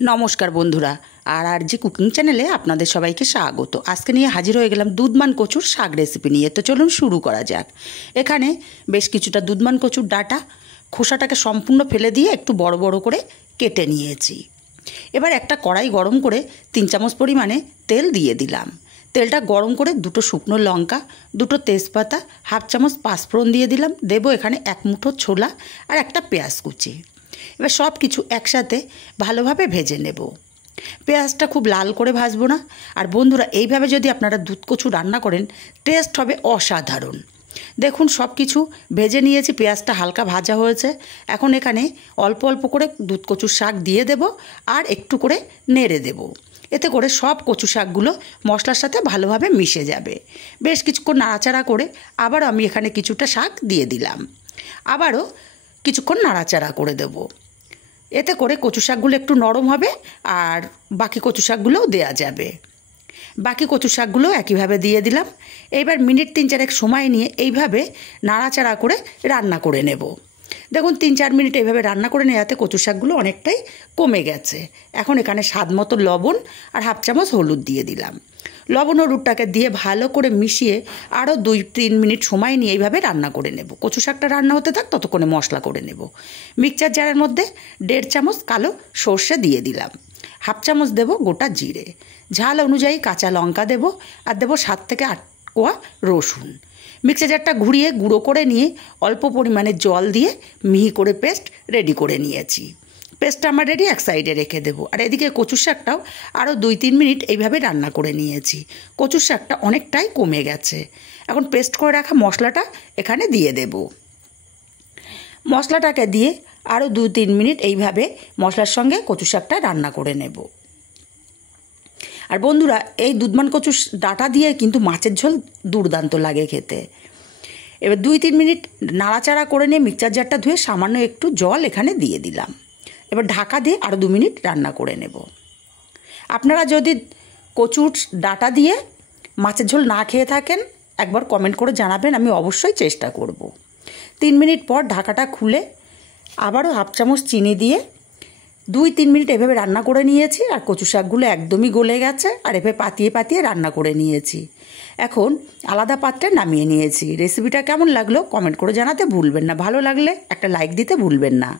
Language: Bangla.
नमस्कार बंधुरा আর জি কুকিং চ্যানেলে আপনাদের সবাইকে স্বাগত। আজকে নিয়ে হাজির হয়ে গেলাম দুধমান কচুর শাক রেসিপি নিয়ে। তো চলুন শুরু করা যাক। এখানে বেশ কিছুটা দুধমান কচুর ডাঁটা খোসাটাকে সম্পূর্ণ ফেলে দিয়ে একটু বড় বড় করে কেটে নিয়েছি। এবার একটা কড়াই গরম করে 3 চামচ পরিমাণে তেল দিয়ে দিলাম। তেলটা গরম করে দুটো শুকনো লঙ্কা, দুটো তেজপাতা, হাফ চামচ পাঁচফোড়ন দিয়ে দিলাম। দেবো এখানে 1 মুঠো ছোলা আর একটা পেঁয়াজ কুচি। এবার সব কিছু একসাথে ভালোভাবে ভেজে নেব। পেঁয়াজটা খুব লাল করে ভাজবো না। আর বন্ধুরা, এইভাবে যদি আপনারা দুধ কচু রান্না করেন টেস্ট হবে অসাধারণ। দেখুন সব কিছু ভেজে নিয়েছি, পেঁয়াজটা হালকা ভাজা হয়েছে। এখন এখানে অল্প অল্প করে দুধ কচুর শাক দিয়ে দেব আর একটু করে নেড়ে দেব। এতে করে সব কচু শাকগুলো মশলার সাথে ভালোভাবে মিশে যাবে। বেশ কিছুক্ষণ নাড়াচাড়া করে আবার আমি এখানে কিছুটা শাক দিয়ে দিলাম। আবারও কিছুক্ষণ নাড়াচাড়া করে দেব। এতে করে কচু শাকগুলো একটু নরম হবে আর বাকি কচু শাকগুলোও দেওয়া যাবে। বাকি কচু শাকগুলো একইভাবে দিয়ে দিলাম। এইবার মিনিট 3-4 সময় নিয়ে এইভাবে নাড়াচাড়া করে রান্না করে নেব। দেখুন 3-4 মিনিট এইভাবে রান্না করে নেওয়াতে কচু শাকগুলো অনেকটাই কমে গেছে। এখন এখানে স্বাদ মতো লবণ আর হাফ চামচ হলুদ দিয়ে দিলাম। লবণ হলুদটাকে দিয়ে ভালো করে মিশিয়ে আরও 2-3 মিনিট সময় নিয়ে এইভাবে রান্না করে নেব। কচু শাকটা রান্না হতে থাক, ততক্ষণে মশলা করে নেব। মিক্সচার জারের মধ্যে 1.5 চামচ কালো সর্ষে দিয়ে দিলাম। হাফ চামচ দেব গোটা জিরে, ঝাল অনুযায়ী কাঁচা লঙ্কা দেব আর দেব 7 থেকে 8 কোয়া রসুন। মিক্সচার জারটা ঘুরিয়ে গুঁড়ো করে নিয়ে অল্প পরিমাণে জল দিয়ে মিহি করে পেস্ট রেডি করে নিয়েছি। পেস্টটা আমার রেডি, এক সাইডে রেখে দেবো। আর এদিকে কচুর শাকটাও আরও 2-3 মিনিট এইভাবে রান্না করে নিয়েছি। কচুর শাকটা অনেকটাই কমে গেছে। এখন পেস্ট করে রাখা মশলাটা এখানে দিয়ে দেব। মশলাটাকে দিয়ে আরও 2-3 মিনিট এইভাবে মশলার সঙ্গে কচু শাকটা রান্না করে নেব। আর বন্ধুরা, এই দুধমান কচু ডাঁটা দিয়ে কিন্তু মাছের ঝোল দুর্দান্ত লাগে খেতে। এবার 2-3 মিনিট নাড়াচাড়া করে নিয়ে মিক্সচার জারটা ধুয়ে সামান্য একটু জল এখানে দিয়ে দিলাম। এবার ঢাকা দিয়ে আরও 2 মিনিট রান্না করে নেব। আপনারা যদি কচুর ডাঁটা দিয়ে মাছের ঝোল না খেয়ে থাকেন একবার কমেন্ট করে জানাবেন, আমি অবশ্যই চেষ্টা করব। 3 মিনিট পর ঢাকাটা খুলে আবারও হাফ চামচ চিনি দিয়ে 2-3 মিনিট এভাবে রান্না করে নিয়েছি। আর কচু শাকগুলো একদমই গলে গেছে আর এভাবে পাতিয়ে পাতিয়ে রান্না করে নিয়েছি। এখন আলাদা পাত্রে নামিয়ে নিয়েছি। রেসিপিটা কেমন লাগলো কমেন্ট করে জানাতে ভুলবেন না। ভালো লাগলে একটা লাইক দিতে ভুলবেন না।